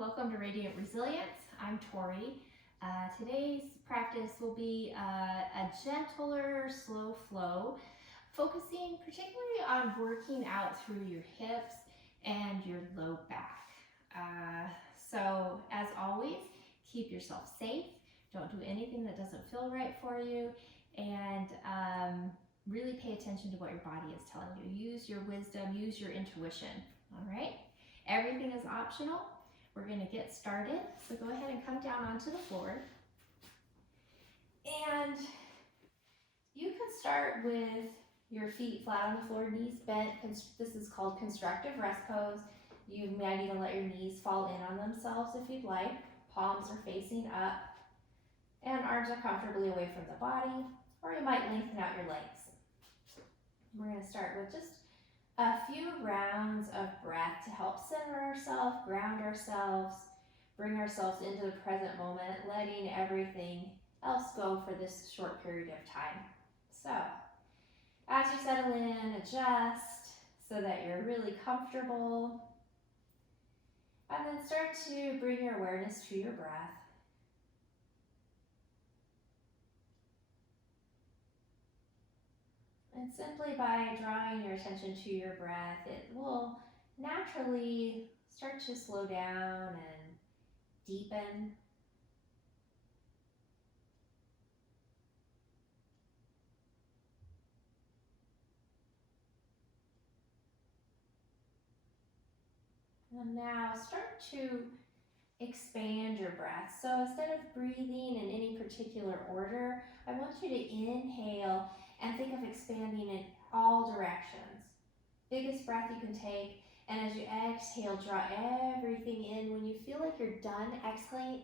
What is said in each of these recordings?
welcome to Radiant Resilience. I'm Torrey. Today's practice will be a gentler, slow flow, focusing particularly on working out through your hips and your low back. So as always, keep yourself safe. Don't do anything that doesn't feel right for you, and really pay attention to what your body is telling you. Use your wisdom, use your intuition, all right? Everything is optional. We're gonna get started. So go ahead and come down onto the floor. And you can start with your feet flat on the floor, knees bent. This is called constructive rest pose. You might need to let your knees fall in on themselves if you'd like. Palms are facing up and arms are comfortably away from the body, or you might lengthen out your legs. We're gonna start with just a few rounds of breath to help center ourselves, ground ourselves, bring ourselves into the present moment, letting everything else go for this short period of time. So, as you settle in, adjust so that you're really comfortable. And then start to bring your awareness to your breath. And simply by drawing your attention to your breath, it will naturally start to slow down and deepen. And now start to expand your breath. So instead of breathing in any particular order, I want you to inhale and think of expanding in all directions. Biggest breath you can take, and as you exhale, draw everything in. When you feel like you're done exhaling,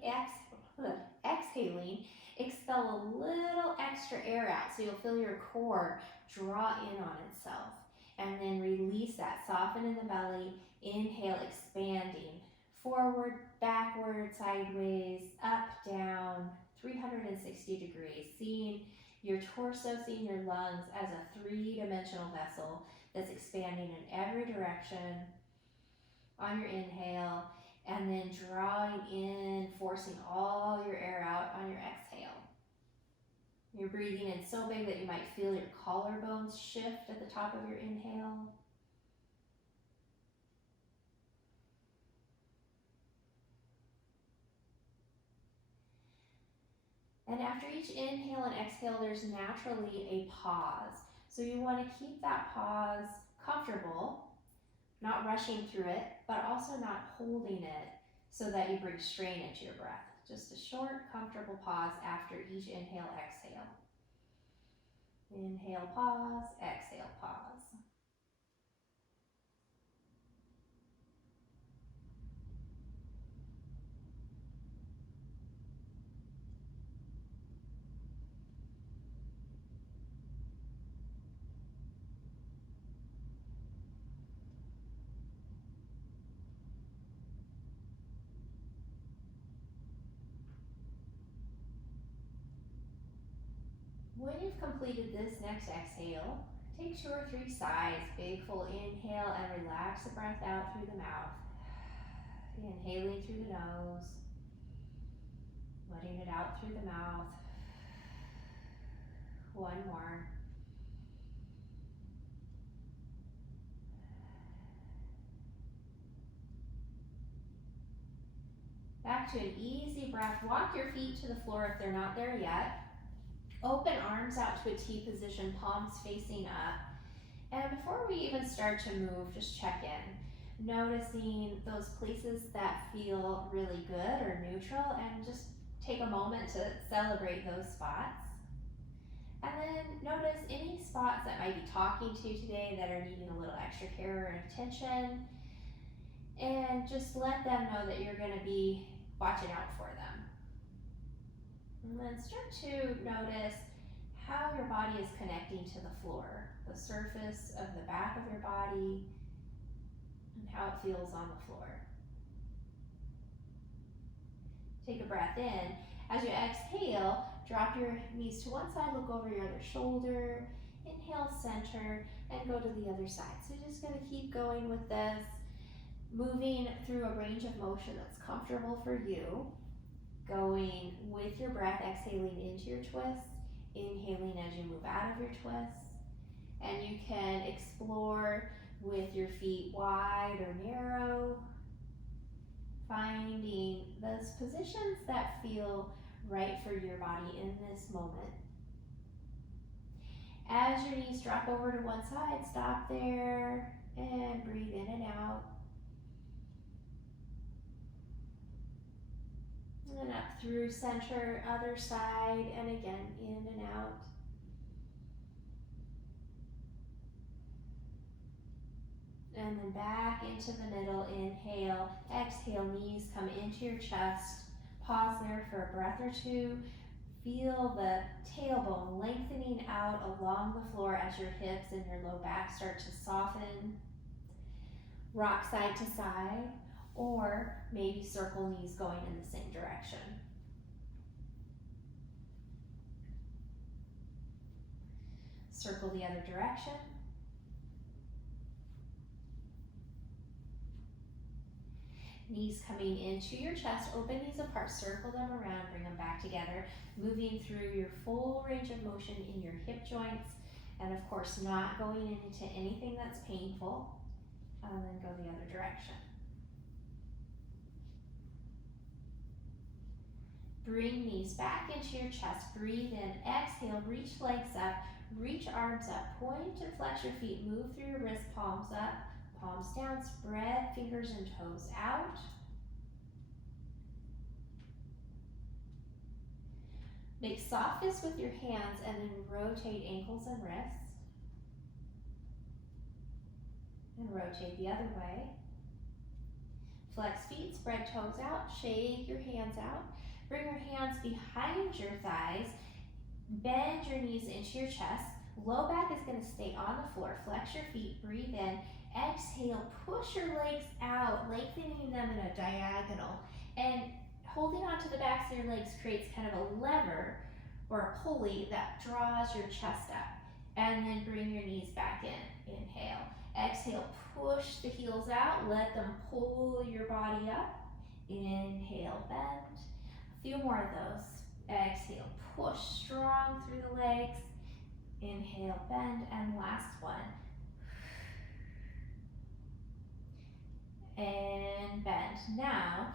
expel a little extra air out so you'll feel your core draw in on itself. And then release that, soften in the belly, inhale, expanding. Forward, backward, sideways, up, down, 360 degrees. Seeing your torso, seeing your lungs as a three-dimensional vessel that's expanding in every direction on your inhale, and then drawing in, forcing all your air out on your exhale. You're breathing in so big that you might feel your collarbones shift at the top of your inhale. And after each inhale and exhale, there's naturally a pause. So you want to keep that pause comfortable, not rushing through it, but also not holding it so that you bring strain into your breath. Just a short, comfortable pause after each inhale, exhale. Inhale, pause, exhale, pause. When you've completed this next exhale, take 2 or 3 sighs, big full inhale, and relax the breath out through the mouth. Inhaling through the nose, letting it out through the mouth. One more. Back to an easy breath. Walk your feet to the floor if they're not there yet. Open arms out to a T position, palms facing up. And before we even start to move, just check in. Noticing those places that feel really good or neutral, and just take a moment to celebrate those spots. And then notice any spots that might be talking to you today that are needing a little extra care or attention. And just let them know that you're going to be watching out for them. And then start to notice how your body is connecting to the floor, the surface of the back of your body, and how it feels on the floor. Take a breath in. As you exhale, drop your knees to one side, look over your other shoulder. Inhale, center, and go to the other side. So you're just going to keep going with this. Moving through a range of motion that's comfortable for you, going with your breath, exhaling into your twist, inhaling as you move out of your twist. And you can explore with your feet wide or narrow, finding those positions that feel right for your body in this moment. As your knees drop over to one side, stop there and breathe in and out. And up through center, other side, and again, in and out. And then back into the middle, inhale, exhale, knees come into your chest. Pause there for a breath or two. Feel the tailbone lengthening out along the floor as your hips and your low back start to soften. Rock side to side, or maybe circle knees going in the same direction. Circle the other direction. Knees coming into your chest, open knees apart, circle them around, bring them back together, moving through your full range of motion in your hip joints, and of course not going into anything that's painful, and then go the other direction. Bring knees back into your chest, breathe in, exhale, reach legs up, reach arms up, point and flex your feet, move through your wrist, palms up, palms down, spread fingers and toes out. Make soft fists with your hands and then rotate ankles and wrists. And rotate the other way. Flex feet, spread toes out, shake your hands out. Bring your hands behind your thighs. Bend your knees into your chest. Low back is going to stay on the floor. Flex your feet, breathe in. Exhale, push your legs out, lengthening them in a diagonal. And holding onto the backs of your legs creates kind of a lever or a pulley that draws your chest up. And then bring your knees back in. Inhale. Exhale, push the heels out. Let them pull your body up. Inhale, bend. A few more of those. Exhale, push strong through the legs. Inhale, bend, and last one. And bend. Now,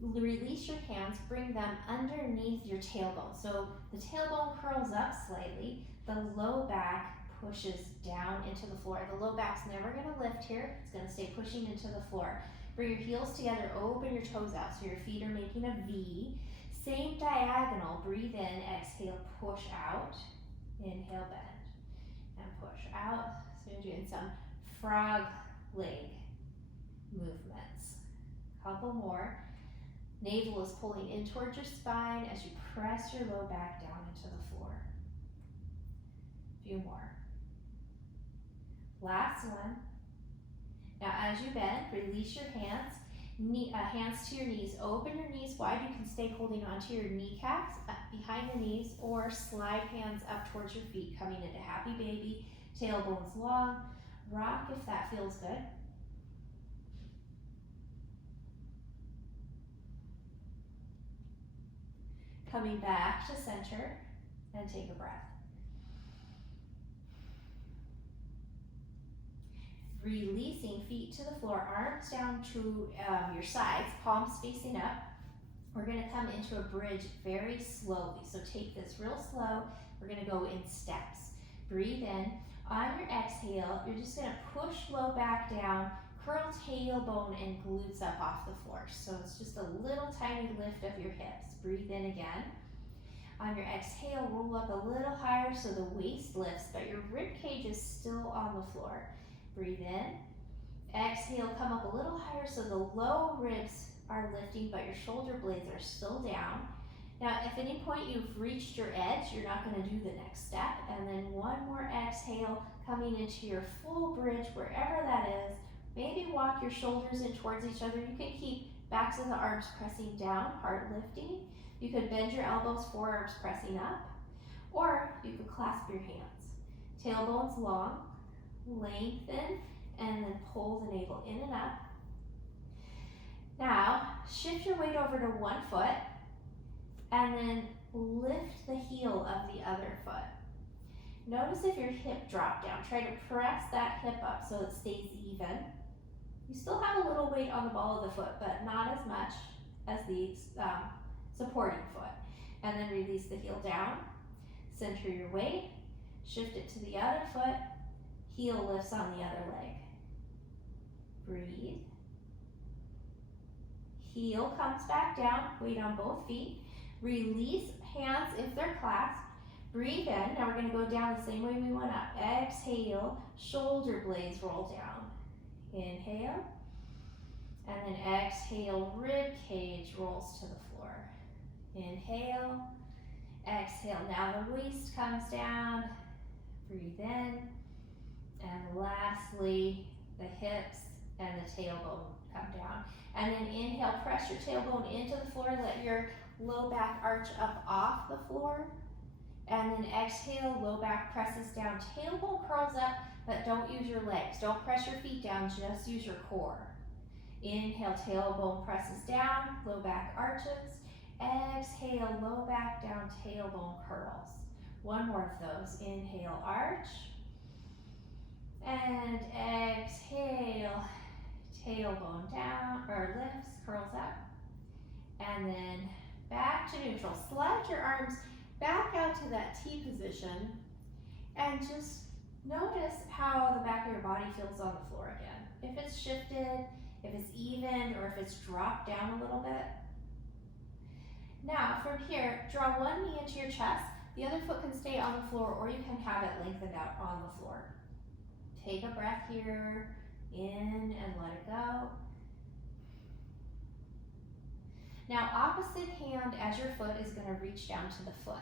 release your hands, bring them underneath your tailbone. So the tailbone curls up slightly, the low back pushes down into the floor. The low back's never gonna lift here, it's gonna stay pushing into the floor. Bring your heels together, open your toes out so your feet are making a V. Same diagonal, breathe in, exhale, push out. Inhale, bend, and push out. So you're doing some frog leg movements. Couple more. Navel is pulling in towards your spine as you press your low back down into the floor. Few more. Last one. Now as you bend, release your hands. Hands to your knees. Open your knees wide. You can stay holding onto your kneecaps behind the knees, or slide hands up towards your feet, coming into happy baby. Tailbones long. Rock if that feels good. Coming back to center and take a breath. Releasing feet to the floor, arms down to your sides, palms facing up. We're gonna come into a bridge very slowly. So take this real slow. We're gonna go in steps. Breathe in. On your exhale, you're just gonna push low back down, curl tailbone and glutes up off the floor. So it's just a little tiny lift of your hips. Breathe in again. On your exhale, roll up a little higher so the waist lifts, but your rib cage is still on the floor. Breathe in. Exhale, come up a little higher so the low ribs are lifting, but your shoulder blades are still down. Now, if at any point you've reached your edge, you're not going to do the next step. And then one more exhale, coming into your full bridge, wherever that is. Maybe walk your shoulders in towards each other. You can keep backs of the arms pressing down, heart lifting. You could bend your elbows, forearms pressing up. Or you could clasp your hands. Tailbones long, lengthen, and then pull the navel in and up. Now, shift your weight over to one foot and then lift the heel of the other foot. Notice if your hip dropped down. Try to press that hip up so it stays even. You still have a little weight on the ball of the foot, but not as much as the supporting foot. And then release the heel down. Center your weight. Shift it to the other foot. Heel lifts on the other leg. Breathe. Heel comes back down. Weight on both feet. Release hands if they're clasped. Breathe in. Now we're going to go down the same way we went up. Exhale. Shoulder blades roll down. Inhale. And then exhale. Rib cage rolls to the floor. Inhale. Exhale. Now the waist comes down. Breathe in. And lastly, the hips and the tailbone come down. And then inhale, press your tailbone into the floor. Let your low back arch up off the floor. And then exhale, low back presses down. Tailbone curls up, but don't use your legs. Don't press your feet down, just use your core. Inhale, tailbone presses down, low back arches. Exhale, low back down, tailbone curls. One more of those. Inhale, arch. And exhale, tailbone down, or lifts, curls up. And then back to neutral. Slide your arms back out to that T position and just notice how the back of your body feels on the floor again. If it's shifted, if it's even, or if it's dropped down a little bit. Now from here, draw one knee into your chest. The other foot can stay on the floor or you can have it lengthened out on the floor. Take a breath here, in and let it go. Now opposite hand as your foot is going to reach down to the foot.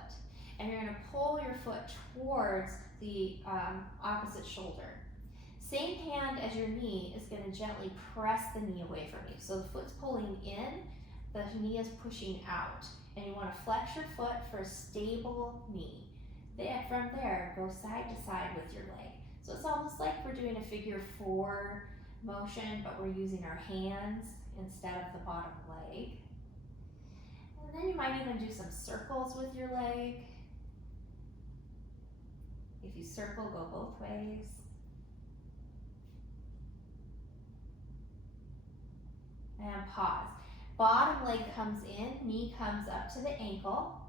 And you're going to pull your foot towards the opposite shoulder. Same hand as your knee is going to gently press the knee away from you. So the foot's pulling in, the knee is pushing out. And you want to flex your foot for a stable knee. Then from there, go side to side with your leg. So it's almost like we're doing a figure 4 motion, but we're using our hands instead of the bottom leg. And then you might even do some circles with your leg. If you circle, go both ways. And pause. Bottom leg comes in, knee comes up to the ankle.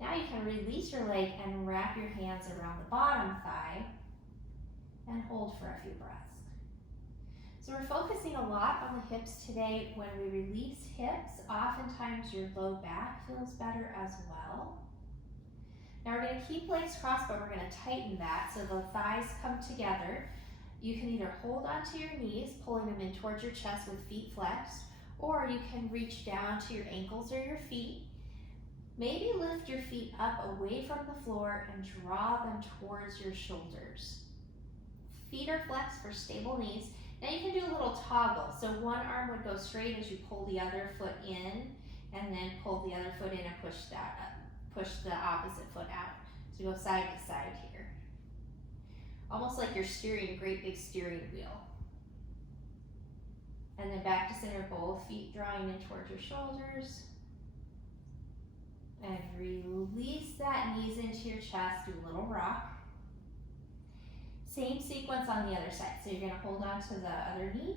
Now you can release your leg and wrap your hands around the bottom thigh and hold for a few breaths. So we're focusing a lot on the hips today. When we release hips, oftentimes your low back feels better as well. Now we're going to keep legs crossed, but we're going to tighten that so the thighs come together. You can either hold onto your knees, pulling them in towards your chest with feet flexed, or you can reach down to your ankles or your feet. Maybe lift your feet up away from the floor and draw them towards your shoulders. Feet are flexed for stable knees. Now you can do a little toggle. So one arm would go straight as you pull the other foot in, and then pull the other foot in and push that up. Push the opposite foot out. So go side to side here. Almost like you're steering a great big steering wheel. And then back to center, both feet drawing in towards your shoulders. And release that knees into your chest, do a little rock. Same sequence on the other side. So you're going to hold on to the other knee.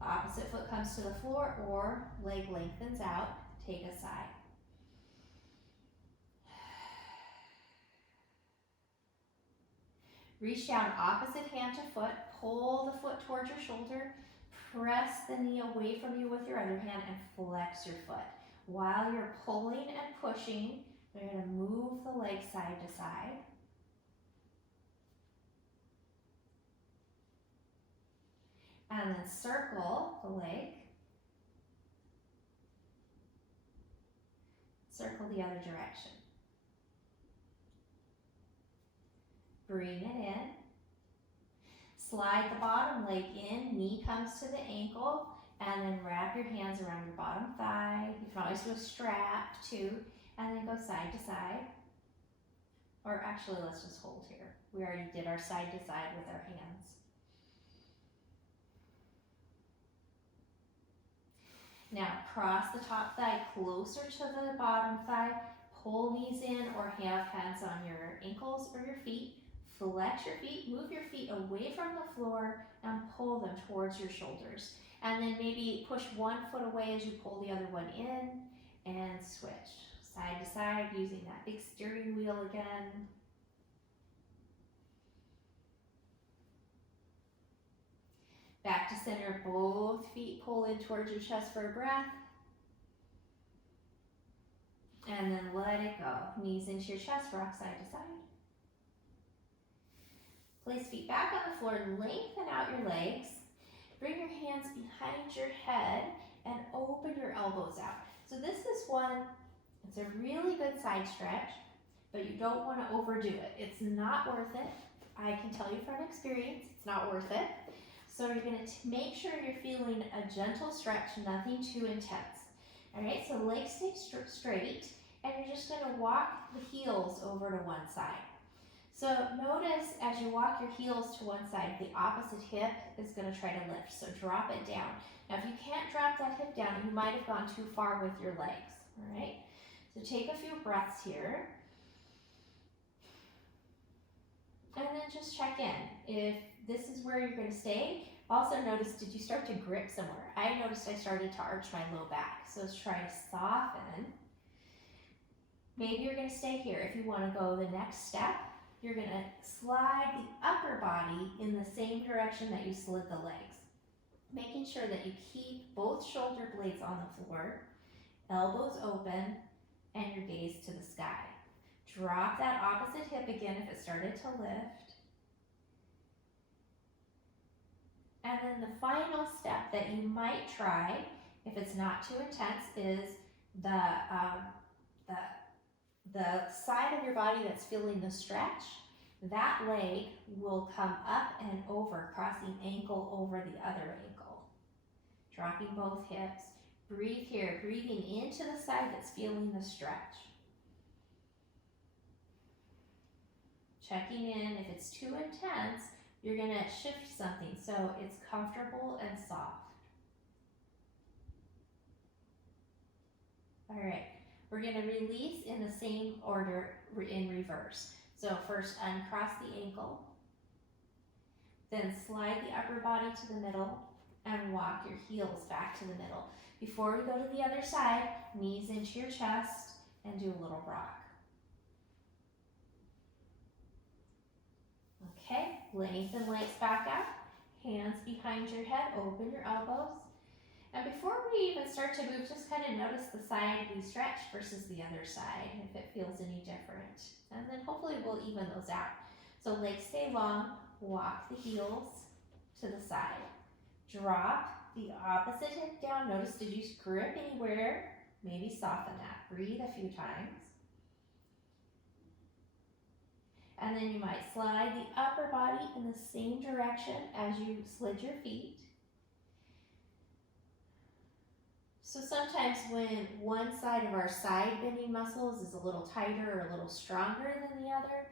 The opposite foot comes to the floor or leg lengthens out. Take a side. Reach down opposite hand to foot. Pull the foot towards your shoulder. Press the knee away from you with your other hand and flex your foot. While you're pulling and pushing, you're going to move the leg side to side. And then circle the leg. Circle the other direction. Bring it in. Slide the bottom leg in, knee comes to the ankle, and then wrap your hands around your bottom thigh. You can always do a strap too, and then go side to side. Or actually, let's just hold here. We already did our side to side with our hands. Now cross the top thigh closer to the bottom thigh, pull knees in or have hands on your ankles or your feet. Flex your feet, move your feet away from the floor and pull them towards your shoulders. And then maybe push one foot away as you pull the other one in and switch. Side to side using that big steering wheel again. Back to center, both feet pull in towards your chest for a breath. And then let it go. Knees into your chest, rock side to side. Place feet back on the floor, lengthen out your legs. Bring your hands behind your head and open your elbows out. So this is one, it's a really good side stretch, but you don't want to overdo it. It's not worth it. I can tell you from experience, it's not worth it. So you're going to make sure you're feeling a gentle stretch, nothing too intense. All right, so legs stay straight, and you're just going to walk the heels over to one side. So notice as you walk your heels to one side, the opposite hip is going to try to lift. So drop it down. Now if you can't drop that hip down, you might have gone too far with your legs. All right. So take a few breaths here. And then just check in. If this is where you're going to stay, also notice, did you start to grip somewhere? I noticed I started to arch my low back. So let's try to soften. Maybe you're going to stay here. If you want to go the next step, you're going to slide the upper body in the same direction that you slid the legs, making sure that you keep both shoulder blades on the floor, elbows open, and your gaze to the sky. Drop that opposite hip again if it started to lift. And then the final step that you might try, if it's not too intense, is the side of your body that's feeling the stretch. That leg will come up and over, crossing ankle over the other ankle. Dropping both hips. Breathe here, breathing into the side that's feeling the stretch. Checking in, if it's too intense, you're going to shift something so it's comfortable and soft. All right, we're going to release in the same order in reverse. So first uncross the ankle, then slide the upper body to the middle and walk your heels back to the middle. Before we go to the other side, knees into your chest and do a little rock. Okay, lengthen legs back up, hands behind your head, open your elbows. And before we even start to move, just kind of notice the side we stretch versus the other side, if it feels any different. And then hopefully we'll even those out. So legs stay long, walk the heels to the side. Drop the opposite hip down. Notice, did you grip anywhere? Maybe soften that. Breathe a few times. And then you might slide the upper body in the same direction as you slid your feet. So sometimes when one side of our side bending muscles is a little tighter or a little stronger than the other,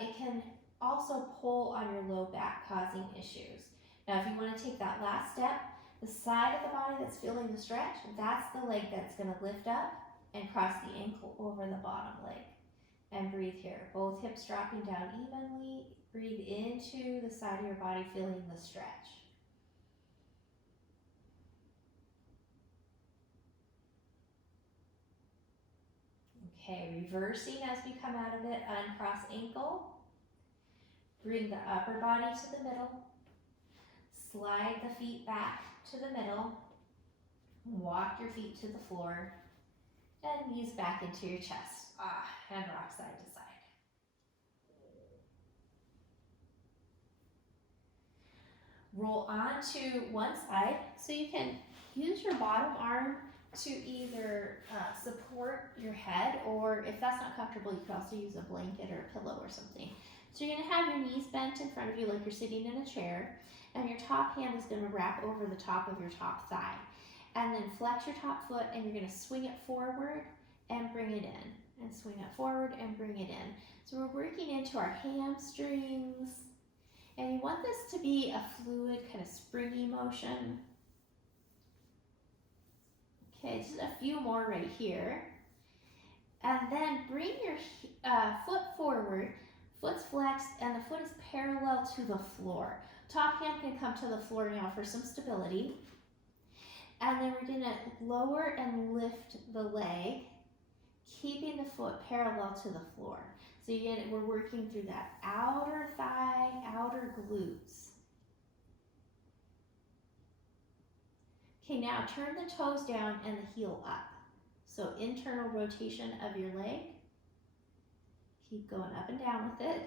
it can also pull on your low back, causing issues. Now, if you want to take that last step, the side of the body that's feeling the stretch, that's the leg that's going to lift up and cross the ankle over the bottom leg. And breathe here. Both hips dropping down evenly. Breathe into the side of your body, feeling the stretch. Okay, reversing as we come out of it, uncross ankle. Bring the upper body to the middle. Slide the feet back to the middle. Walk your feet to the floor. And knees back into your chest. And rock side to side. Roll onto one side so you can use your bottom arm to either support your head, or if that's not comfortable, you can also use a blanket or a pillow or something. So you're going to have your knees bent in front of you like you're sitting in a chair, and your top hand is going to wrap over the top of your top thigh. And then flex your top foot, and you're going to swing it forward and bring it in. And swing it forward and bring it in. So we're working into our hamstrings. And you want this to be a fluid, kind of springy motion. Okay, just a few more right here. And then bring your foot forward, foot's flexed, and the foot is parallel to the floor. Top hand can come to the floor now for some stability. And then we're gonna lower and lift the leg, keeping the foot parallel to the floor. So we're working through that outer thigh, outer glutes. Okay, now turn the toes down and the heel up. So internal rotation of your leg. Keep going up and down with it.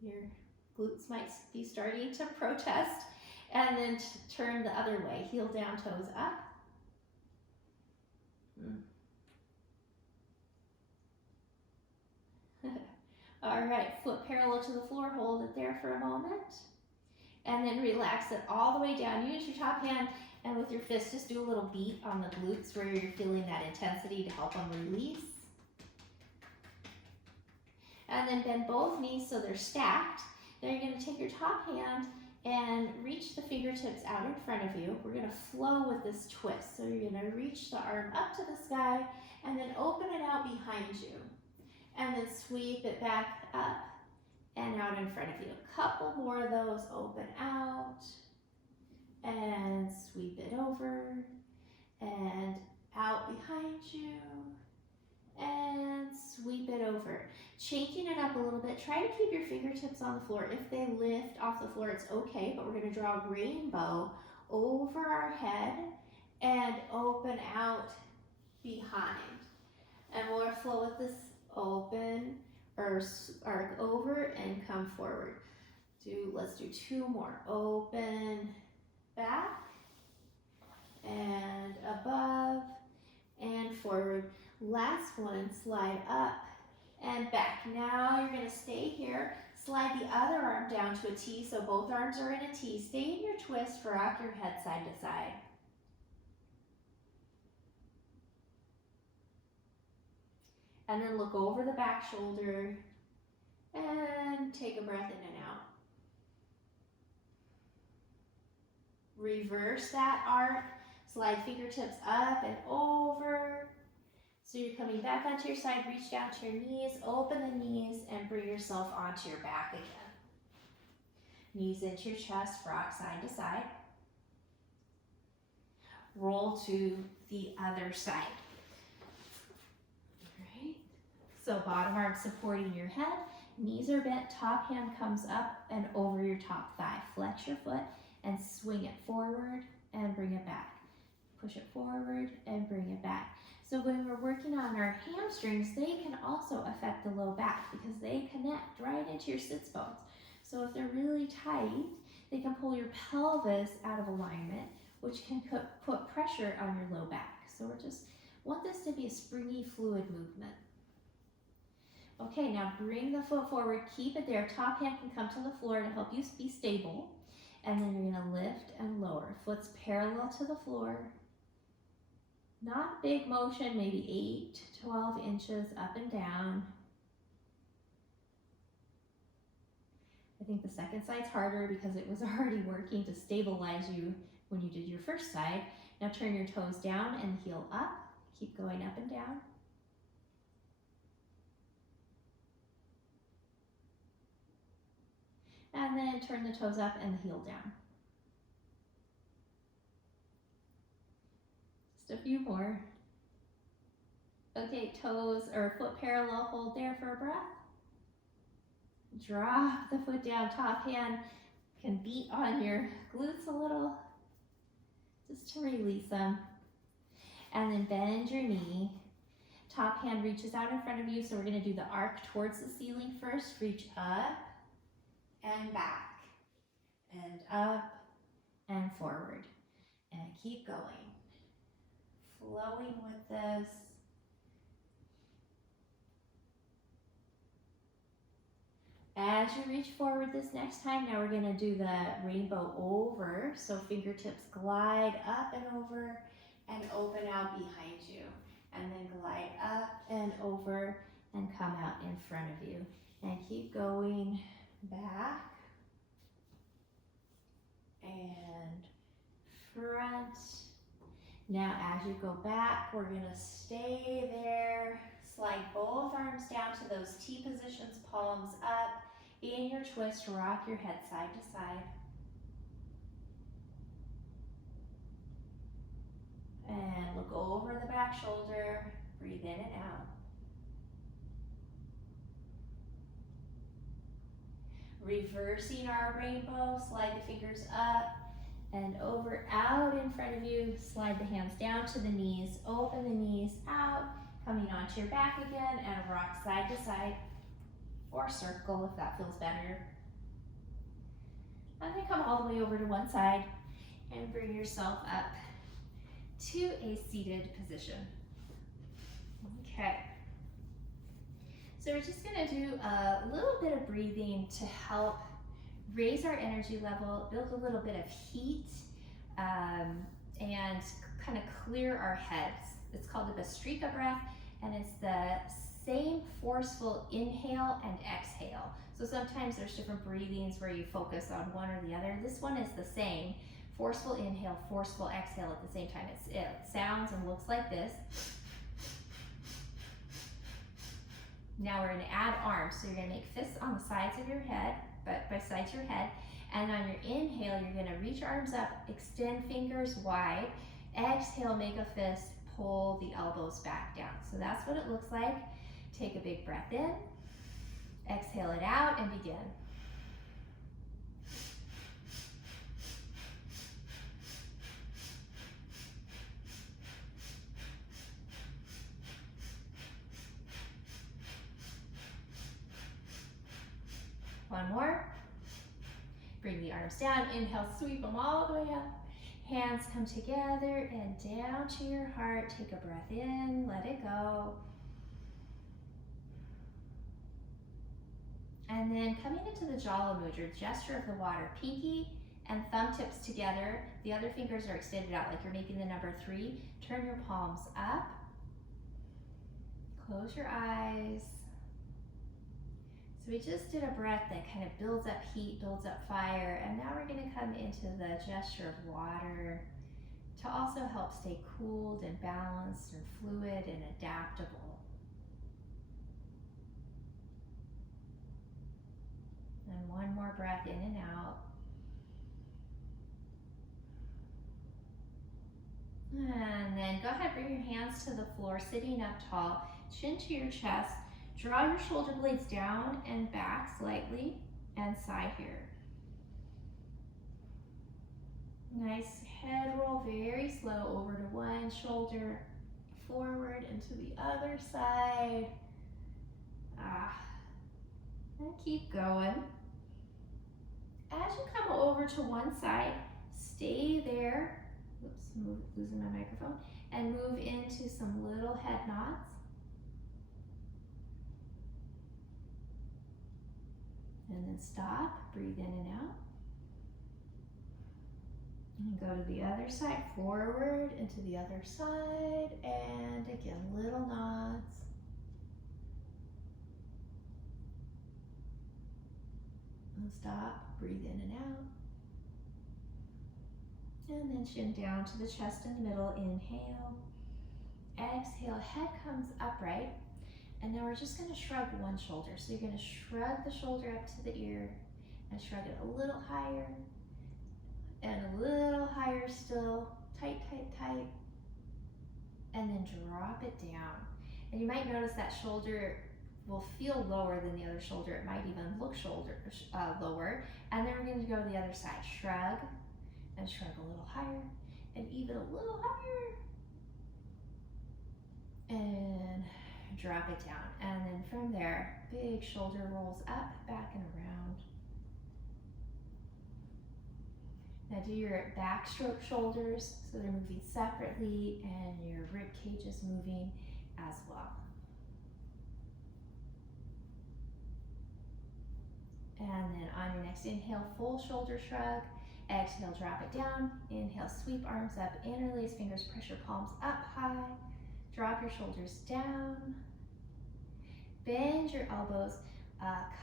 Your glutes might be starting to protest. And then turn the other way, heel down, toes up. All right, foot parallel to the floor, hold it there for a moment. And then relax it all the way down. Use your top hand and with your fist, just do a little beat on the glutes where you're feeling that intensity to help them release. And then bend both knees so they're stacked. Then you're gonna take your top hand and reach the fingertips out in front of you. We're gonna flow with this twist. So you're gonna reach the arm up to the sky and then open it out behind you. And then sweep it back up and out in front of you. A couple more of those, open out and sweep it over and out behind you and sweep it over. Changing it up a little bit, try to keep your fingertips on the floor. If they lift off the floor, it's okay, but we're gonna draw a rainbow over our head and open out behind. And we'll flow with this open or arc over and come forward. Let's do two more. Open, back, and above, and forward. Last one, slide up and back. Now you're gonna stay here. Slide the other arm down to a T, so both arms are in a T. Stay in your twist, rock your head side to side. And then look over the back shoulder and take a breath in and out. Reverse that arc, slide fingertips up and over. So you're coming back onto your side, reach down to your knees, open the knees, and bring yourself onto your back again. Knees into your chest, rock side to side. Roll to the other side. All right. So bottom arm supporting your head, knees are bent, top hand comes up and over your top thigh. Flex your foot and swing it forward and bring it back. Push it forward and bring it back. So when we're working on our hamstrings, they can also affect the low back because they connect right into your sits bones. So if they're really tight, they can pull your pelvis out of alignment, which can put pressure on your low back. So we just want this to be a springy, fluid movement. Okay, now bring the foot forward, keep it there. Top hand can come to the floor to help you be stable. And then you're gonna lift and lower. Foot's parallel to the floor. Not big motion, maybe 8 to 12 inches up and down. I think the second side's harder because it was already working to stabilize you when you did your first side. Now turn your toes down and heel up. Keep going up and down. And then turn the toes up and the heel down. Just a few more. Okay, toes or foot parallel, hold there for a breath. Drop the foot down, top hand can beat on your glutes a little, just to release them. And then bend your knee. Top hand reaches out in front of you, so we're gonna do the arc towards the ceiling first. Reach up and back, and up and forward. And keep going. Flowing with this. As you reach forward this next time, now we're gonna do the rainbow over. So fingertips glide up and over and open out behind you. And then glide up and over and come out in front of you. And keep going back and front. Now as you go back, we're gonna stay there. Slide both arms down to those T positions, palms up. In your twist, rock your head side to side. And look over the back shoulder, breathe in and out. Reversing our rainbow, slide the fingers up and over, out in front of you. Slide the hands down to the knees, open the knees out, coming onto your back again, and rock side to side, or circle if that feels better. And then come all the way over to one side and bring yourself up to a seated position. Okay. So we're just gonna do a little bit of breathing to help raise our energy level, build a little bit of heat, and kind of clear our heads. It's called the Bhastrika breath, and it's the same forceful inhale and exhale. So sometimes there's different breathings where you focus on one or the other. This one is the same. Forceful inhale, forceful exhale at the same time. It sounds and looks like this. Now we're going to add arms. So you're going to make fists on the sides of your head, by sides of your head. And on your inhale, you're going to reach arms up, extend fingers wide. Exhale, make a fist, pull the elbows back down. So that's what it looks like. Take a big breath in. Exhale it out and begin. One more. Bring the arms down. Inhale, sweep them all the way up. Hands come together and down to your heart. Take a breath in, let it go. And then coming into the Jala Mudra, gesture of the water, pinky and thumb tips together. The other fingers are extended out like you're making the number 3. Turn your palms up. Close your eyes. So we just did a breath that kind of builds up heat, builds up fire, and now we're going to come into the gesture of water to also help stay cooled and balanced and fluid and adaptable. And one more breath in and out. And then go ahead, bring your hands to the floor, sitting up tall, chin to your chest. Draw your shoulder blades down and back slightly and side here. Nice head roll, very slow over to one shoulder, forward and to the other side. And keep going. As you come over to one side, stay there. Oops, losing my microphone. And move into some little head nods. And then stop, breathe in and out. And go to the other side, forward and to the other side. And again, little nods. And stop, breathe in and out. And then chin down to the chest in the middle, inhale. Exhale, head comes upright. And now we're just going to shrug one shoulder. So you're going to shrug the shoulder up to the ear and shrug it a little higher and a little higher still. Tight, tight, tight. And then drop it down. And you might notice that shoulder will feel lower than the other shoulder. It might even look lower. And then we're going to go to the other side. Shrug and shrug a little higher and even a little higher. And drop it down. And then from there, big shoulder rolls up, back and around. Now do your backstroke shoulders so they're moving separately and your rib cage is moving as well. And then on your next inhale, full shoulder shrug. Exhale, drop it down. Inhale, sweep arms up, interlace fingers, press your palms up high. Drop your shoulders down. Bend your elbows.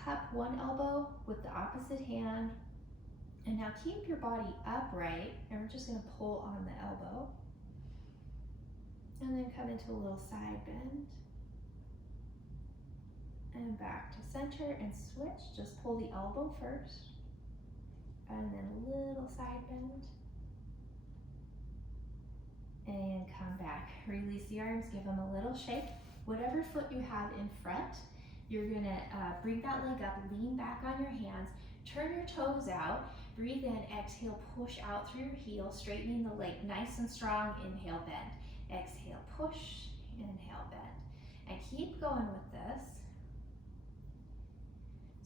Cup one elbow with the opposite hand. And now keep your body upright. And we're just going to pull on the elbow. And then come into a little side bend. And back to center and switch. Just pull the elbow first. And then a little side bend. And come back. Release the arms, give them a little shake. Whatever foot you have in front, you're gonna bring that leg up, lean back on your hands, turn your toes out, breathe in, exhale, push out through your heel, straightening the leg nice and strong, inhale, bend. Exhale, push, inhale, bend. And keep going with this.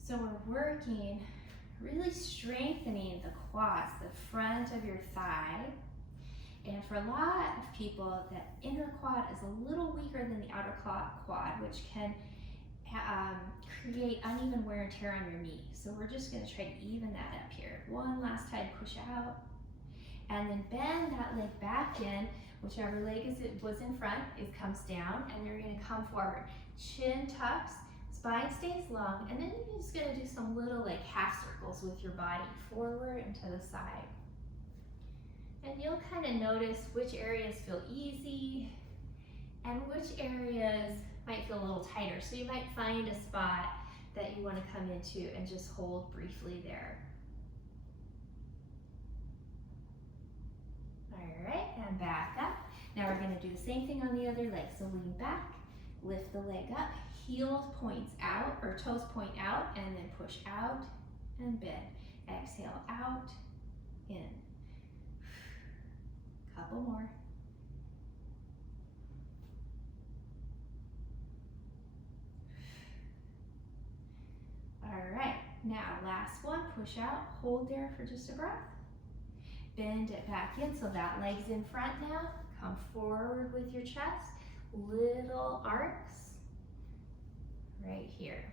So we're working, really strengthening the quads, the front of your thigh. And for a lot of people, that inner quad is a little weaker than the outer quad, which can create uneven wear and tear on your knee. So we're just gonna try to even that up here. One last time, push out. And then bend that leg back in, whichever leg was in front, it comes down, and you're gonna come forward. Chin tucks, spine stays long, and then you're just gonna do some little like half circles with your body, forward and to the side. And you'll kind of notice which areas feel easy and which areas might feel a little tighter. So you might find a spot that you want to come into and just hold briefly there. All right, and back up. Now we're going to do the same thing on the other leg. So lean back, lift the leg up, heel points out, or toes point out, and then push out and bend. Exhale, out, in. Couple more. All right, now last one, push out, hold there for just a breath. Bend it back in, so that leg's in front now. Come forward with your chest, little arcs right here.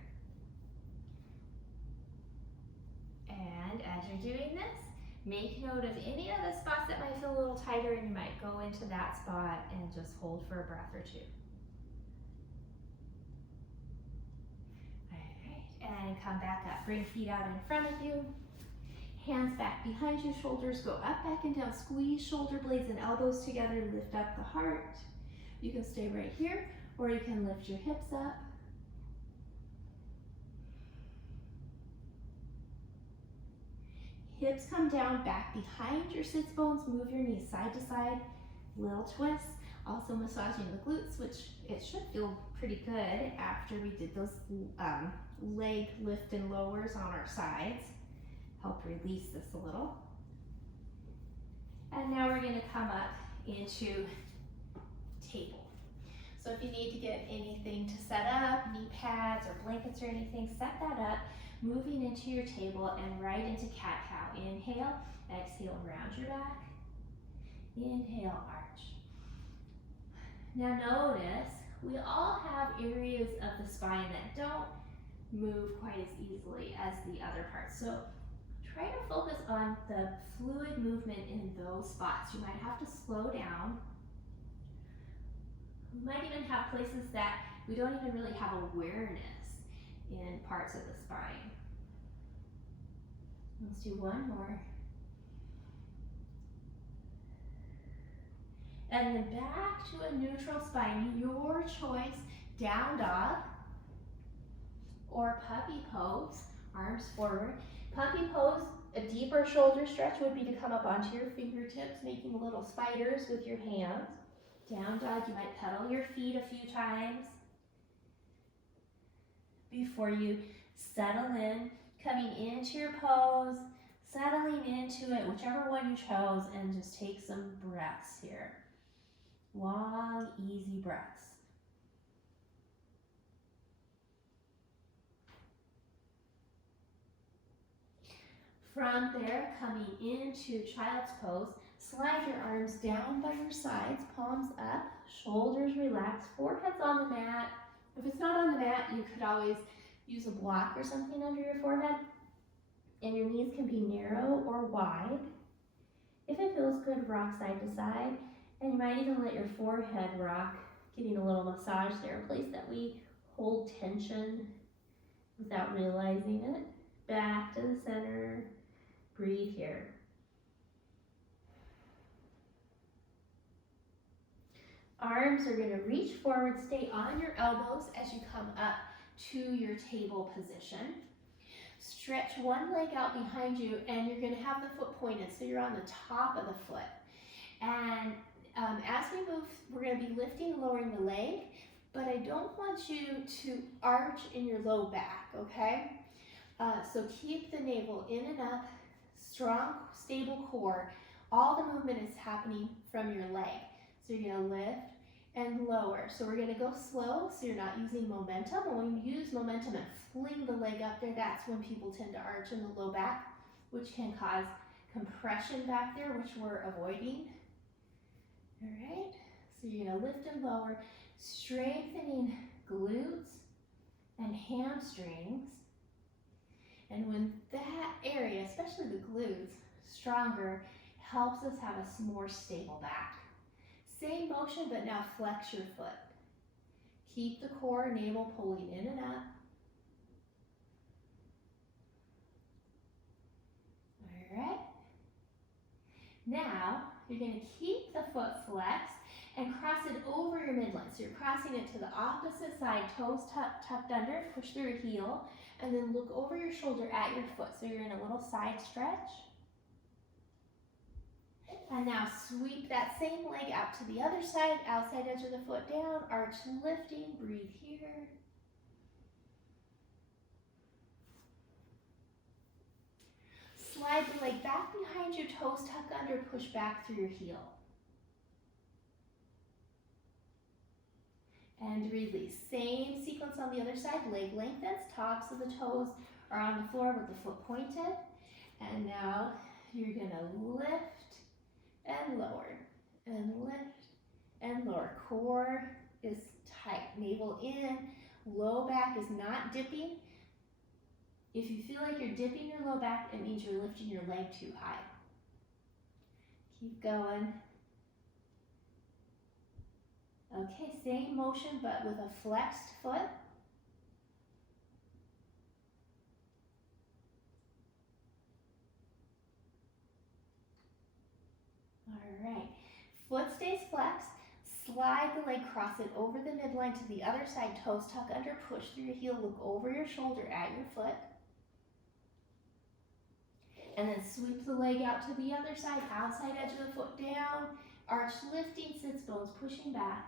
And as you're doing this, make note of any of the spots that might feel a little tighter, and you might go into that spot and just hold for a breath or two. And come back up. Bring feet out in front of you. Hands back behind you. Shoulders go up, back, and down. Squeeze shoulder blades and elbows together. Lift up the heart. You can stay right here, or you can lift your hips up. Hips come down, back behind your sits bones. Move your knees side to side. Little twists. Also massaging the glutes, which it should feel pretty good after we did those leg lift and lowers on our sides. Help release this a little. And now we're going to come up into table. So if you need to get anything to set up, knee pads or blankets or anything, set that up. Moving into your table and right into cat-cow. Inhale, exhale, round your back. Inhale, arch. Now notice, we all have areas of the spine that don't move quite as easily as the other parts. So try to focus on the fluid movement in those spots. You might have to slow down. We might even have places that we don't even really have awareness in parts of the spine. Let's do one more. And then back to a neutral spine, your choice, down dog or puppy pose, arms forward. Puppy pose, a deeper shoulder stretch would be to come up onto your fingertips, making little spiders with your hands. Down dog, you might pedal your feet a few times before you settle in, coming into your pose, settling into it, whichever one you chose, and just take some breaths here. Long, easy breaths. From there, coming into child's pose, slide your arms down by your sides, palms up, shoulders relaxed, forehead's on the mat. If it's not on the mat, you could always use a block or something under your forehead, and your knees can be narrow or wide. If it feels good, rock side to side. And you might even let your forehead rock, getting a little massage there, a place that we hold tension without realizing it. Back to the center, breathe here. Arms are going to reach forward, stay on your elbows as you come up to your table position. Stretch one leg out behind you, and you're going to have the foot pointed, so you're on the top of the foot. And as we move, we're going to be lifting and lowering the leg, but I don't want you to arch in your low back, okay? So keep the navel in and up, strong, stable core. All the movement is happening from your leg. So you're going to lift and lower. So we're going to go slow, so you're not using momentum. When we use momentum and fling the leg up there, that's when people tend to arch in the low back, which can cause compression back there, which we're avoiding. All right, so you're going to lift and lower, strengthening glutes and hamstrings. And when that area, especially the glutes, stronger, helps us have a more stable back. Same motion, but now flex your foot. Keep the core, navel pulling in and up. All right. Now, you're going to keep the foot flexed and cross it over your midline. So you're crossing it to the opposite side, toes tucked under, push through your heel, and then look over your shoulder at your foot. So you're in a little side stretch. And now sweep that same leg out to the other side, outside edge of the foot down, arch lifting, breathe here. Slide the leg back behind you, toes tuck under, push back through your heel. And release. Same sequence on the other side, leg lengthens, tops of the toes are on the floor with the foot pointed. And now you're gonna lift and lower, and lift and lower. Core is tight, navel in, low back is not dipping. If you feel like you're dipping your low back, it means you're lifting your leg too high. Keep going. Okay, same motion, but with a flexed foot. All right, foot stays flexed. Slide the leg, cross it over the midline to the other side, toes tuck under, push through your heel, look over your shoulder at your foot. And then sweep the leg out to the other side, outside edge of the foot down, arch lifting, sits bones pushing back.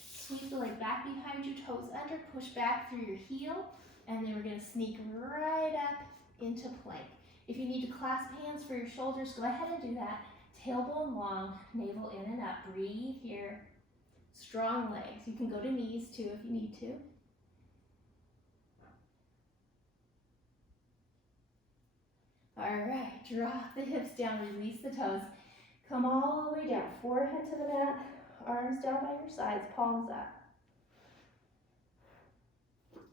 Sweep the leg back behind you, toes under, push back through your heel, and then we're going to sneak right up into plank. If you need to clasp hands for your shoulders, go ahead and do that. Tailbone long, navel in and up. Breathe here. Strong legs. You can go to knees too if you need to. All right, drop the hips down, release the toes. Come all the way down, forehead to the mat, arms down by your sides, palms up.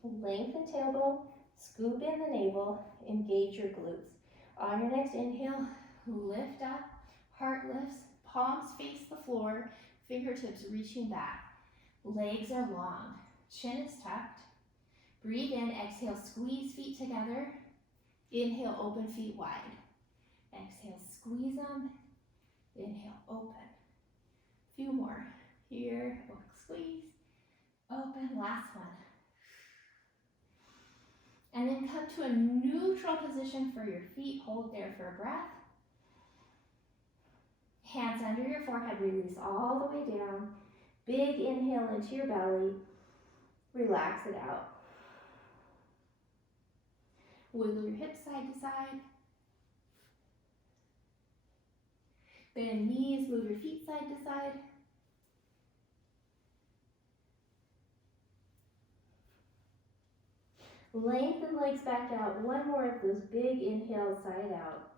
Lengthen tailbone, scoop in the navel, engage your glutes. On your next inhale, lift up, heart lifts, palms face the floor, fingertips reaching back. Legs are long, chin is tucked. Breathe in, exhale, squeeze feet together. Inhale, open feet wide. Exhale, squeeze them. Inhale, open. Few more. Here, squeeze, open, last one. And then come to a neutral position for your feet. Hold there for a breath. Hands under your forehead, release all the way down. Big inhale into your belly. Relax it out. Wiggle your hips side to side. Bend knees, move your feet side to side. Lengthen legs back out. One more of those big inhales, side out.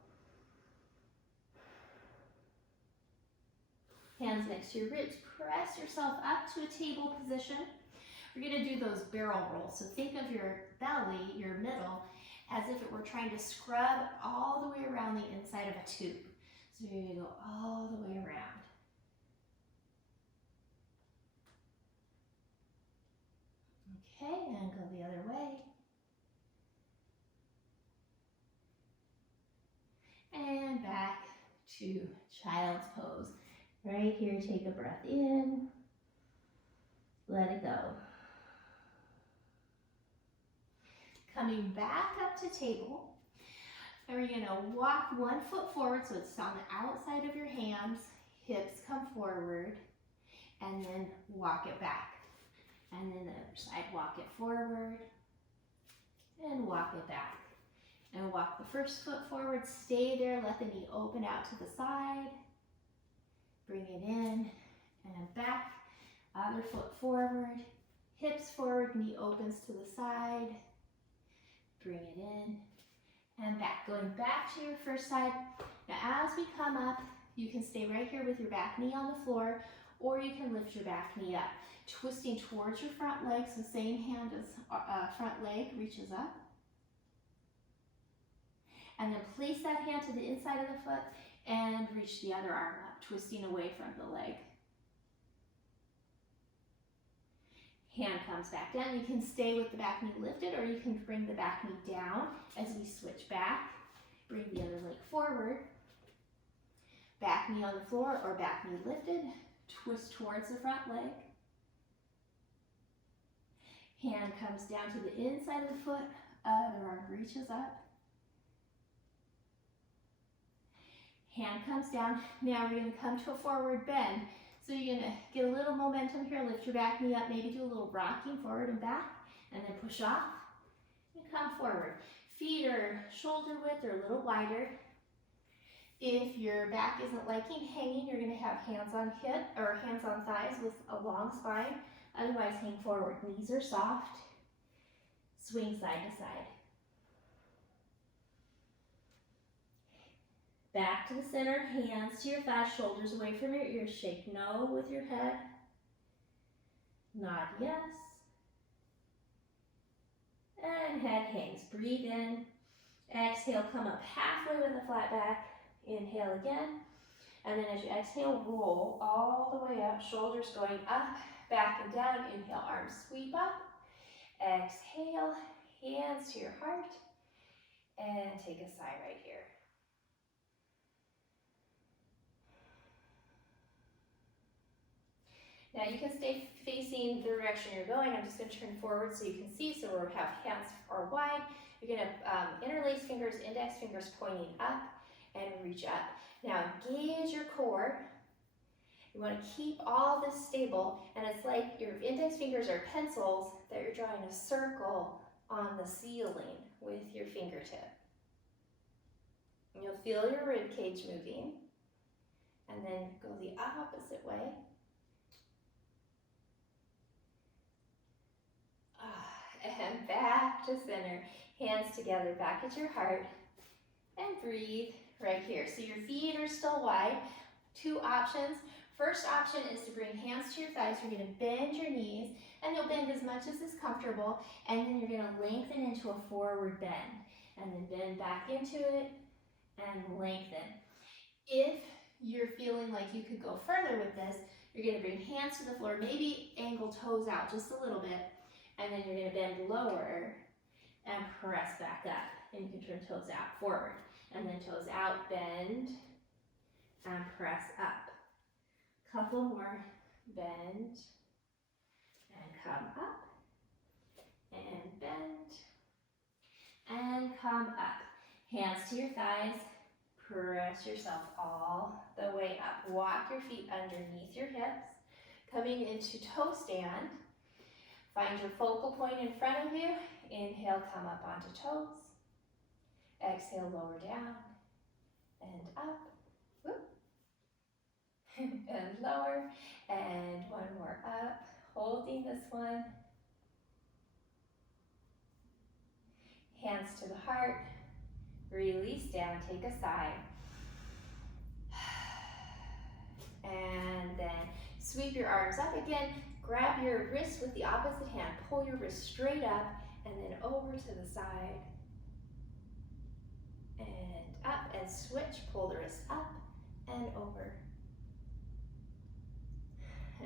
Hands next to your ribs. Press yourself up to a table position. We're going to do those barrel rolls. So think of your belly, your middle, as if it were trying to scrub all the way around the inside of a tube. So you're going to go all the way around. Okay, and go the other way. And back to child's pose. Right here, take a breath in, let it go. Coming back up to table, and we're gonna walk one foot forward so it's on the outside of your hands, hips come forward, and then walk it back. And then the other side, walk it forward, and walk it back. And walk the first foot forward, stay there, let the knee open out to the side, bring it in, and back, other foot forward, hips forward, knee opens to the side, bring it in, and back. Going back to your first side. Now as we come up, you can stay right here with your back knee on the floor, or you can lift your back knee up. Twisting towards your front leg, so same hand as front leg reaches up. And then place that hand to the inside of the foot and reach the other arm up, twisting away from the leg. Hand comes back down. You can stay with the back knee lifted, or you can bring the back knee down as we switch back. Bring the other leg forward. Back knee on the floor or back knee lifted. Twist towards the front leg. Hand comes down to the inside of the foot. Other arm reaches up. Hand comes down. Now we're going to come to a forward bend. So you're going to get a little momentum here, lift your back knee up, maybe do a little rocking forward and back, and then push off and come forward. Feet are shoulder width or a little wider. If your back isn't liking hanging, you're going to have hands on hip or hands on thighs with a long spine. Otherwise, hang forward. Knees are soft. Swing side to side. Back to the center, hands to your thighs, shoulders away from your ears. Shake no with your head. Nod yes. And head hangs. Breathe in. Exhale, come up halfway with a flat back. Inhale again. And then as you exhale, roll all the way up. Shoulders going up, back and down. Inhale, arms sweep up. Exhale, hands to your heart. And take a sigh right here. Now you can stay facing the direction you're going. I'm just going to turn forward so you can see. So we'll have hands are wide. You're going to interlace fingers, index fingers pointing up and reach up. Now engage your core. You want to keep all this stable, and it's like your index fingers are pencils that you're drawing a circle on the ceiling with your fingertip. And you'll feel your rib cage moving, and then go the opposite way. And back to center, hands together, back at your heart, and breathe right here. So your feet are still wide. Two options. First option is to bring hands to your thighs. You're going to bend your knees, and you'll bend as much as is comfortable, and then you're going to lengthen into a forward bend, and then bend back into it, and lengthen. If you're feeling like you could go further with this, you're going to bring hands to the floor, maybe angle toes out just a little bit, and then you're going to bend lower and press back up. And you can turn toes out, forward, and then toes out, bend, and press up. Couple more, bend, and come up, and bend, and come up. Hands to your thighs, press yourself all the way up. Walk your feet underneath your hips, coming into toe stand. Find your focal point in front of you. Inhale, come up onto toes. Exhale, lower down and up. Whoop. And lower. And one more up. Holding this one. Hands to the heart. Release down. Take a sigh. And then sweep your arms up again. Grab your wrist with the opposite hand. Pull your wrist straight up and then over to the side. And up and switch. Pull the wrist up and over.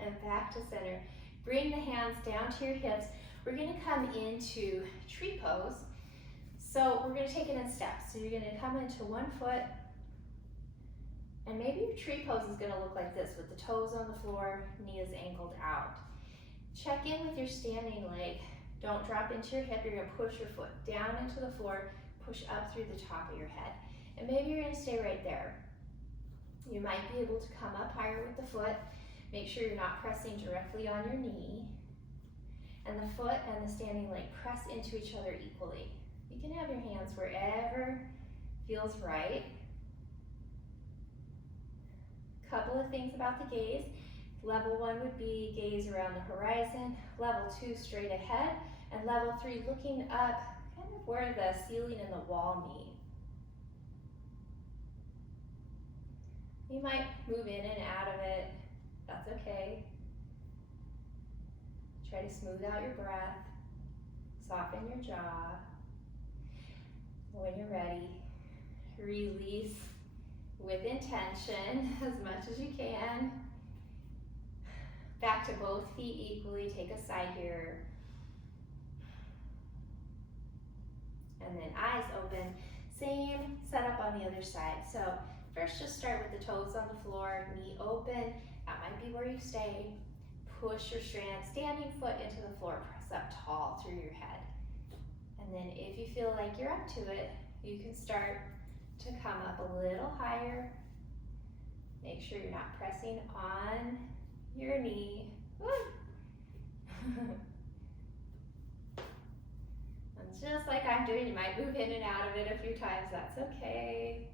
And back to center. Bring the hands down to your hips. We're going to come into tree pose. So we're going to take it in steps. So you're going to come into one foot And maybe your tree pose is gonna look like this with the toes on the floor, knees angled out. Check in with your standing leg. Don't drop into your hip. You're gonna push your foot down into the floor, push up through the top of your head. And maybe you're gonna stay right there. You might be able to come up higher with the foot. Make sure you're not pressing directly on your knee. And the foot and the standing leg press into each other equally. You can have your hands wherever feels right. Couple of things about the gaze. Level 1 would be gaze around the horizon, level 2 straight ahead, and level 3 looking up, kind of where the ceiling and the wall meet. You might move in and out of it, that's okay. Try to smooth out your breath, soften your jaw. When you're ready, release with intention as much as you can. Back to both feet equally, take a side here. And then eyes open, same setup on the other side. So first just start with the toes on the floor, knee open, that might be where you stay. Push your standing foot into the floor, press up tall through your head. And then if you feel like you're up to it, you can start to come up a little higher. Make sure you're not pressing on your knee. And just like I'm doing, you might move in and out of it a few times, that's okay.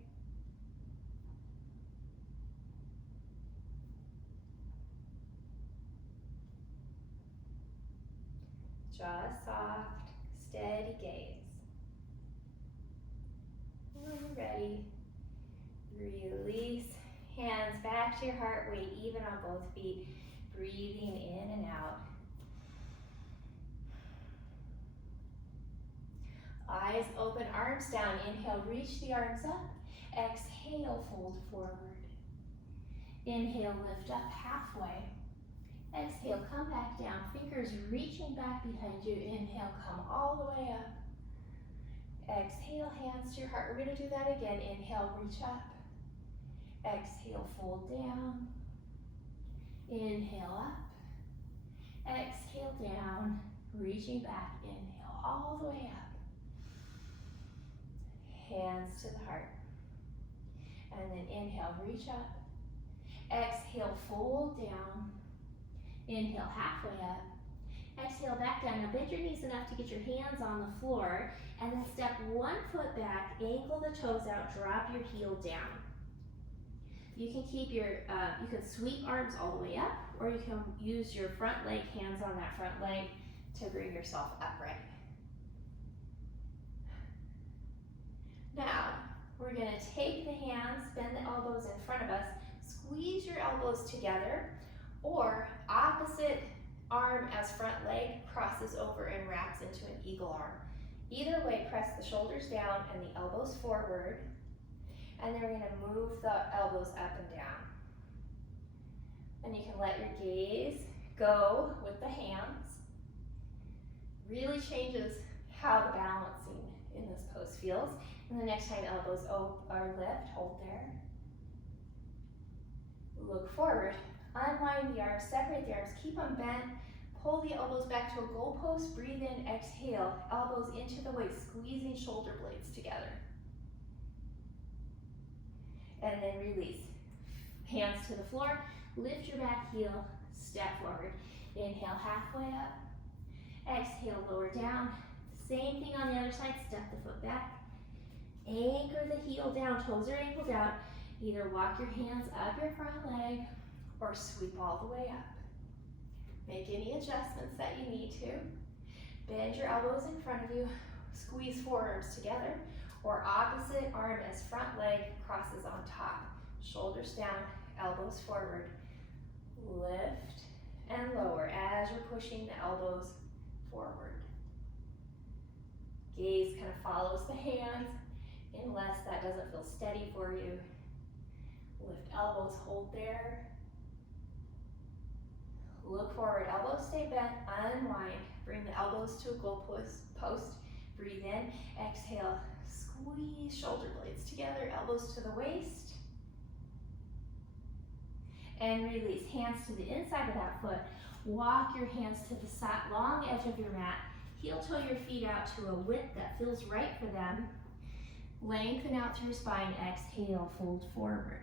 Jaw soft, steady gaze. When you're ready, release. Hands back to your heart, weight even on both feet. Breathing in and out. Eyes open, arms down. Inhale, reach the arms up. Exhale, fold forward. Inhale, lift up halfway. Exhale, come back down. Fingers reaching back behind you. Inhale, come all the way up. Exhale, hands to your heart. We're going to do that again. Inhale, reach up. Exhale, fold down. Inhale up. Exhale down. Reaching back. Inhale all the way up. Hands to the heart. And then inhale, reach up. Exhale, fold down. Inhale, halfway up. Exhale, back down. Now bend your knees enough to get your hands on the floor, and then step one foot back, ankle the toes out, drop your heel down. You can keep your, you can sweep arms all the way up, or you can use your front leg, hands on that front leg, to bring yourself upright. Now, we're gonna take the hands, bend the elbows in front of us, squeeze your elbows together, or opposite arm as front leg crosses over and wraps into an eagle arm. Either way, press the shoulders down and the elbows forward, and then we're gonna move the elbows up and down. And you can let your gaze go with the hands. Really changes how the balancing in this pose feels. And the next time elbows are lift, hold there. Look forward, unwind the arms, separate the arms, keep them bent, pull the elbows back to a goalpost, breathe in, exhale, elbows into the waist, squeezing shoulder blades together. And then release. Hands to the floor, lift your back heel, step forward. Inhale, halfway up. Exhale, lower down. Same thing on the other side, step the foot back. Anchor the heel down, toes are angled out. Either walk your hands up your front leg or sweep all the way up. Make any adjustments that you need to. Bend your elbows in front of you, squeeze forearms together, or opposite arm as front leg crosses on top. Shoulders down, elbows forward. Lift and lower as you're pushing the elbows forward. Gaze kind of follows the hands, unless that doesn't feel steady for you. Lift elbows, hold there. Look forward, elbows stay bent, unwind. Bring the elbows to a goal post. Breathe in, exhale, squeeze shoulder blades together, elbows to the waist. and release. Hands to the inside of that foot. Walk your hands to the side, long edge of your mat. Heel toe your feet out to a width that feels right for them. Lengthen out through your spine. Exhale, fold forward.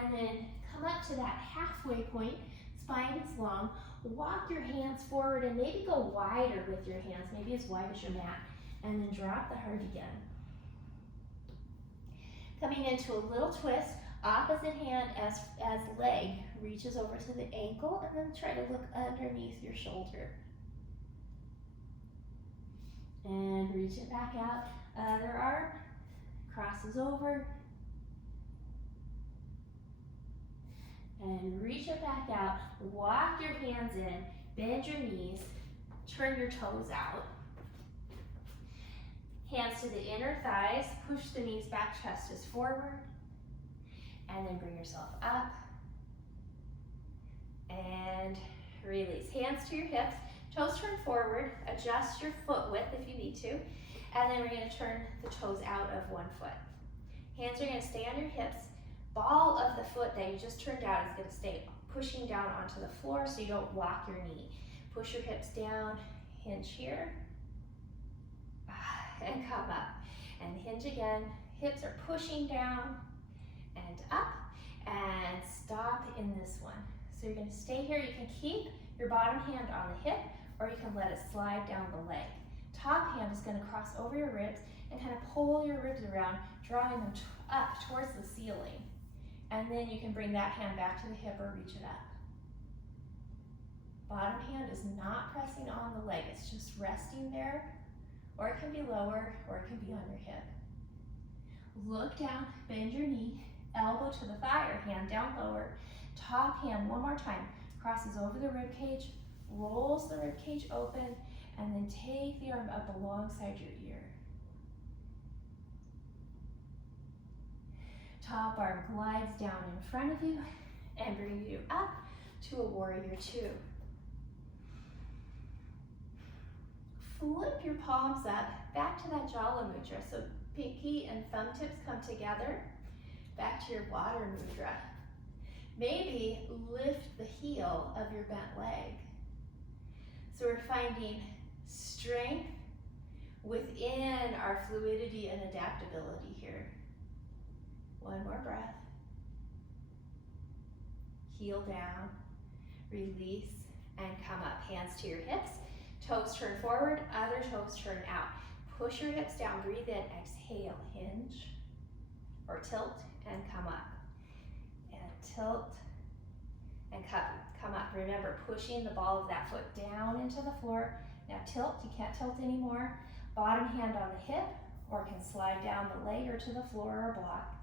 And then come up to that halfway point. Spine is long. Walk your hands forward and maybe go wider with your hands, maybe as wide as your mat. And then drop the heart again. Coming into a little twist, opposite hand as leg reaches over to the ankle, and then try to look underneath your shoulder. And reach it back out. Other arm crosses over. And reach it back out. Walk your hands in, bend your knees, turn your toes out. Hands to the inner thighs, push the knees back, chest is forward. And then bring yourself up. And release. Hands to your hips, toes turn forward, adjust your foot width if you need to. And then we're going to turn the toes out of one foot. Hands are going to stay on your hips. Ball of the foot that you just turned out is going to stay pushing down onto the floor so you don't lock your knee. Push your hips down, hinge here. And come up and hinge again. Hips are pushing down and up, and stop in this one. So you're going to stay here. You can keep your bottom hand on the hip, or you can let it slide down the leg. Top hand is going to cross over your ribs and kind of pull your ribs around, drawing them up towards the ceiling. And then you can bring that hand back to the hip or reach it up. Bottom hand is not pressing on the leg, it's just resting there. Or it can be lower, or it can be on your hip. Look down, bend your knee, elbow to the thigh or hand down lower. Top hand, one more time, crosses over the rib cage, rolls the rib cage open, and then take the arm up alongside your ear. Top arm glides down in front of you and brings you up to a warrior two. Flip your palms up, back to that Jala Mudra. So pinky and thumb tips come together, back to your water mudra. Maybe lift the heel of your bent leg. So we're finding strength within our fluidity and adaptability here. One more breath. Heel down, release, and come up. Hands to your hips. Toes turn forward, other toes turn out. Push your hips down, breathe in, exhale, hinge, or tilt, and come up. And tilt, and come up. Remember, pushing the ball of that foot down into the floor. Now tilt, you can't tilt anymore. Bottom hand on the hip, or can slide down the leg or to the floor or block.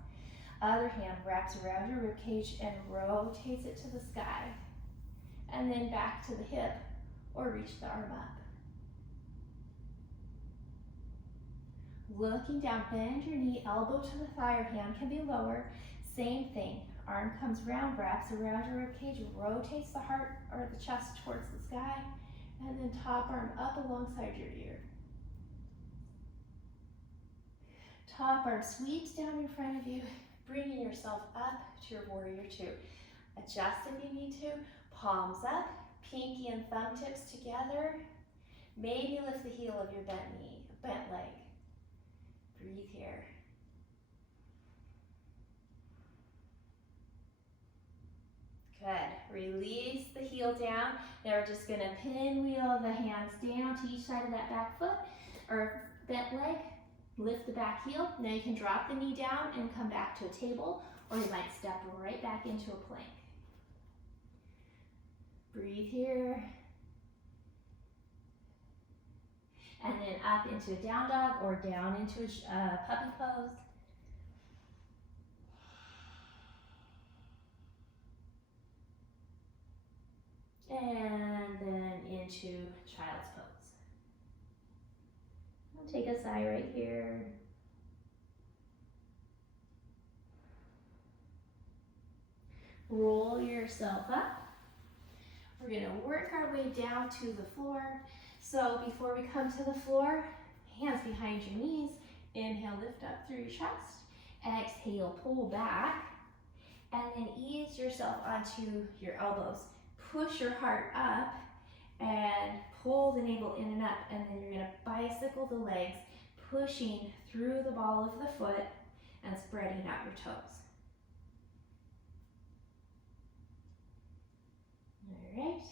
Other hand wraps around your rib cage and rotates it to the sky. And then back to the hip, or reach the arm up. Looking down, bend your knee, elbow to the thigh or hand can be lower. Same thing, arm comes round, wraps around your rib cage, rotates the heart or the chest towards the sky, and then top arm up alongside your ear. Top arm sweeps down in front of you, bringing yourself up to your warrior two. Adjust if you need to, palms up, pinky and thumb tips together. Maybe lift the heel of your bent leg. Breathe here. Good. Release the heel down. Now we're just going to pinwheel the hands down to each side of that back foot or bent leg. Lift the back heel. Now you can drop the knee down and come back to a table, or you might step right back into a plank. Breathe here. And then up into a down dog or down into a puppy pose. And then into child's pose. I'll take a sigh right here. Roll yourself up. We're going to work our way down to the floor. So before we come to the floor, Hands behind your knees. Inhale, lift up through your chest. Exhale, pull back. And then ease yourself onto your elbows. Push your heart up and pull the navel in and up. And then you're going to bicycle the legs, pushing through the ball of the foot and spreading out your toes. All right.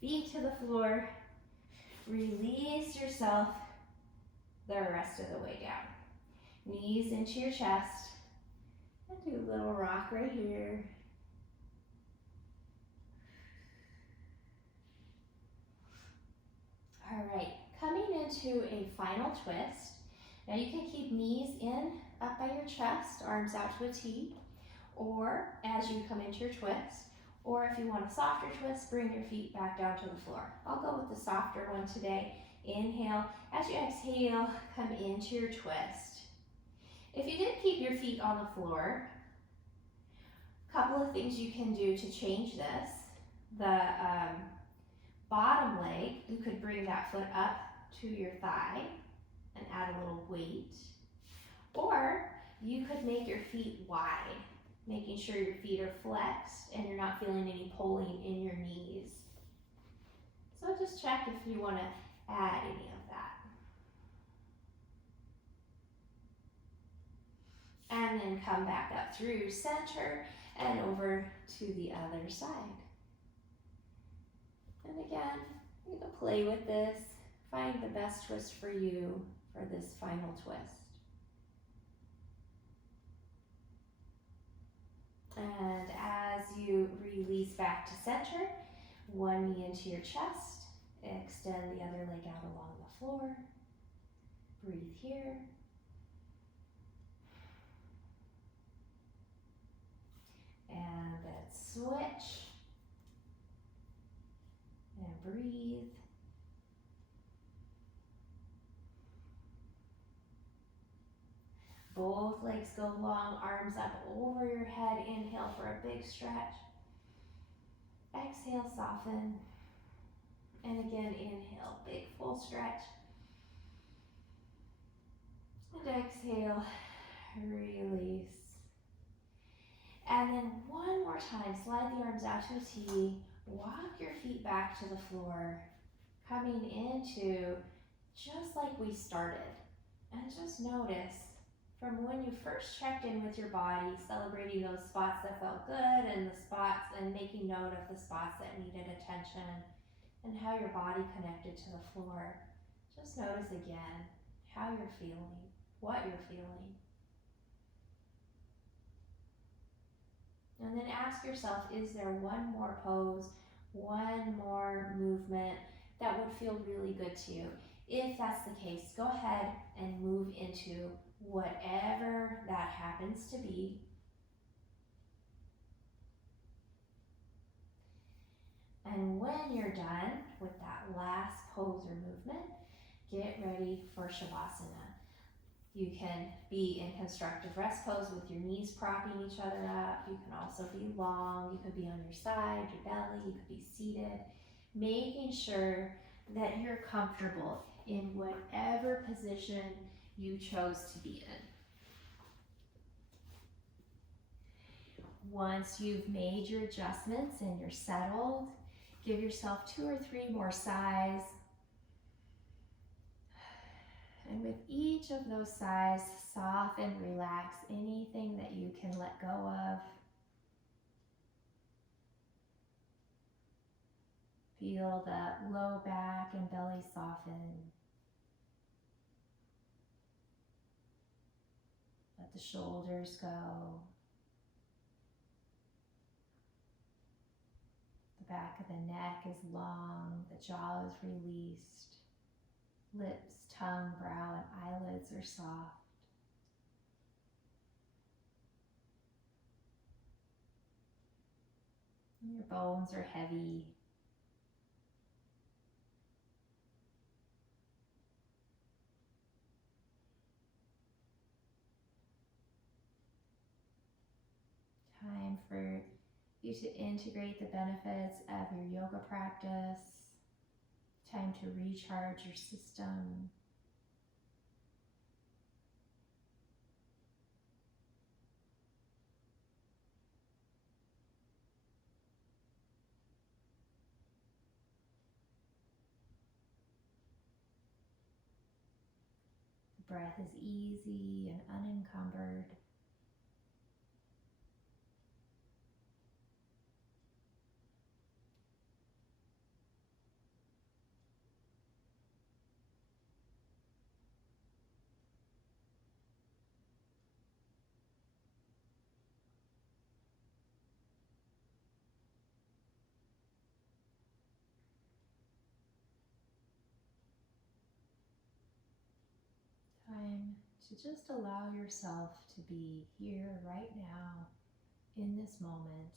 Feet to the floor. Release yourself the rest of the way down. Knees into your chest. And do a little rock right here. All right, coming into a final twist. Now you can keep knees in, up by your chest, arms out to a T, or as you come into your twist, or if you want a softer twist, bring your feet back down to the floor. I'll go with the softer one today. Inhale. As you exhale, come into your twist. If you did keep your feet on the floor, a couple of things you can do to change this. The bottom leg, you could bring that foot up to your thigh and add a little weight. Or you could make your feet wide, making sure your feet are flexed and you're not feeling any pulling in your knees. So just check if you want to add any of that. And then come back up through center and over to the other side. And again, you can play with this. Find the best twist for you for this final twist. And as you release back to center, one knee into your chest, extend the other leg out along the floor. Breathe here. And then switch. And breathe. Both legs go long, arms up over your head. Inhale for a big stretch. Exhale, soften. And again, inhale, big full stretch. And exhale, release. And then one more time, slide the arms out to a T. Walk your feet back to the floor, coming into just like we started. And just notice from when you first checked in with your body, celebrating those spots that felt good and the spots and making note of the spots that needed attention and how your body connected to the floor. Just notice again how you're feeling, what you're feeling. And then ask yourself, is there one more pose, one more movement that would feel really good to you? If that's the case, go ahead and move into whatever that happens to be. And when you're done with that last pose or movement, get ready for Savasana. You can be in constructive rest pose with your knees propping each other up. You can also be long. You could be on your side, your belly. You could be seated. Making sure that you're comfortable in whatever position you chose to be in. Once you've made your adjustments and you're settled, give yourself 2 or 3 more sighs. And with each of those sighs, soften, relax anything that you can let go of. Feel that low back and belly soften. Let the shoulders go. The back of the neck is long, the jaw is released. Lips, tongue, brow, and eyelids are soft. And your bones are heavy. Time for you to integrate the benefits of your yoga practice. Time to recharge your system. breath is easy and unencumbered. Time to just allow yourself to be here right now in this moment.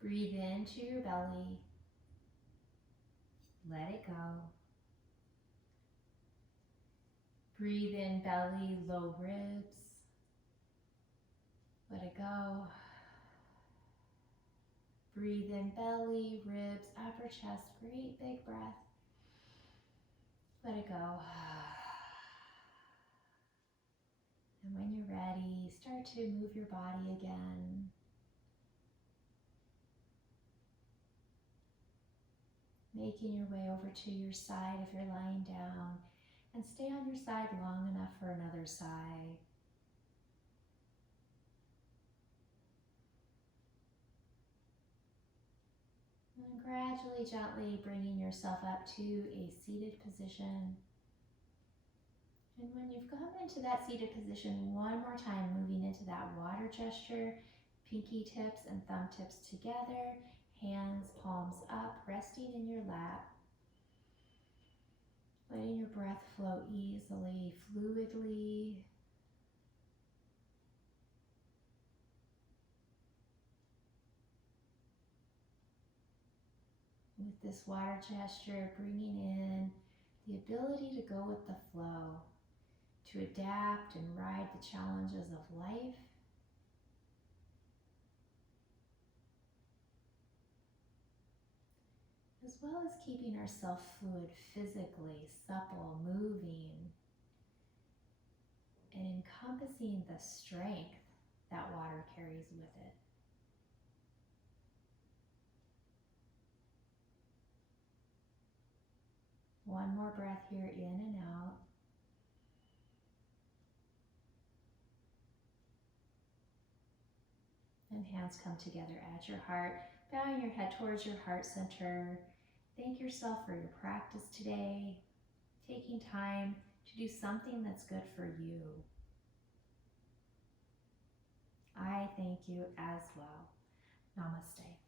Breathe into your belly. Let it go. Breathe in belly, low ribs. Let it go. Breathe in belly, ribs, upper chest. Great big breath. Let it go. And when you're ready, start to move your body again. Making your way over to your side if you're lying down, and stay on your side long enough for another side. And gradually, gently bringing yourself up to a seated position. And when you've come into that seated position, one more time, moving into that water gesture, pinky tips and thumb tips together, hands, palms up, resting in your lap. Letting your breath flow easily, fluidly. With this water gesture, bringing in the ability to go with the flow, to adapt and ride the challenges of life. As well as keeping ourselves fluid physically, supple, moving, and encompassing the strength that water carries with it. One more breath here, in and out. And hands come together at your heart, bowing your head towards your heart center. Thank yourself for your practice today, taking time to do something that's good for you. I thank you as well. Namaste.